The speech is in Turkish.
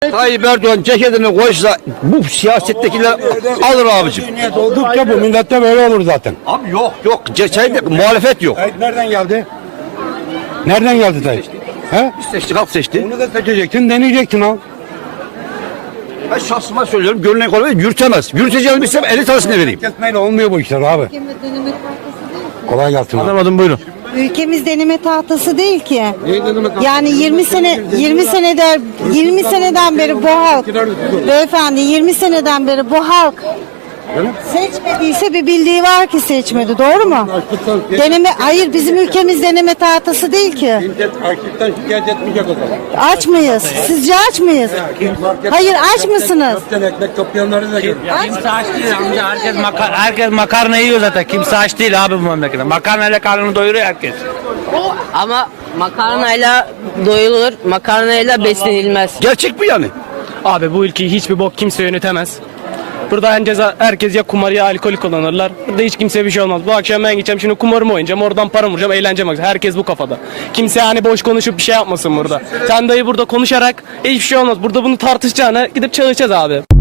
Tayyip Erdoğan ceketini koysa bu siyasettekiler alır abicim. Niyet oldukça bu millette böyle olur zaten. Abi yok yok şeyde, muhalefet yok. Tayyip nereden geldi? Nereden geldi Tayyip? He? Seçti halk seçti. Bunu da seçecektin, deneyecektin al. Ben şahsıma söylüyorum gönlüne kolay yürütemez. Yürüteceğini bilsem 50 tanesini vereyim. Kesmeyle olmuyor bu işler abi. Kolay gelsin. abi. Anlamadım buyurun. Ülkemiz deneme tahtası değil ki. Yani 20 sene 20 seneden 20 seneden beri bu halk beyefendi 20 seneden beri bu halk seçmediyse bir bildiği var ki seçmedi doğru mu? Deneme hayır bizim ülkemiz deneme tahtası değil ki. Açlıktan şikayet etmeyecek o zaman. Aç mıyız? Sizce aç mıyız? Hayır aç mısınız? Köften ekmek toplayanları da gör. Kimse aç değil amca. Herkes, maka- herkes makarna yiyor zaten. Kimse aç değil abi bu memlekette. Makarnayla karnını doyuruyor herkes. Ama makarnayla doyulur, makarnayla beslenilmez. Gerçek bu yani. Abi bu ülkeyi hiçbir bok kimse yönetemez. Burada en ceza herkes ya kumar ya alkol kullanırlar. Burada hiç kimseye bir şey olmaz. Bu akşam ben gideceğim şimdi kumarımı oynayacağım. Oradan paramı vuracağım. Eğleneceğim. Herkes bu kafada. Kimse hani boş konuşup bir şey yapmasın burada. Sen dayı burada konuşarak hiçbir şey olmaz. Burada bunu tartışacağına gidip çalışacağız abi.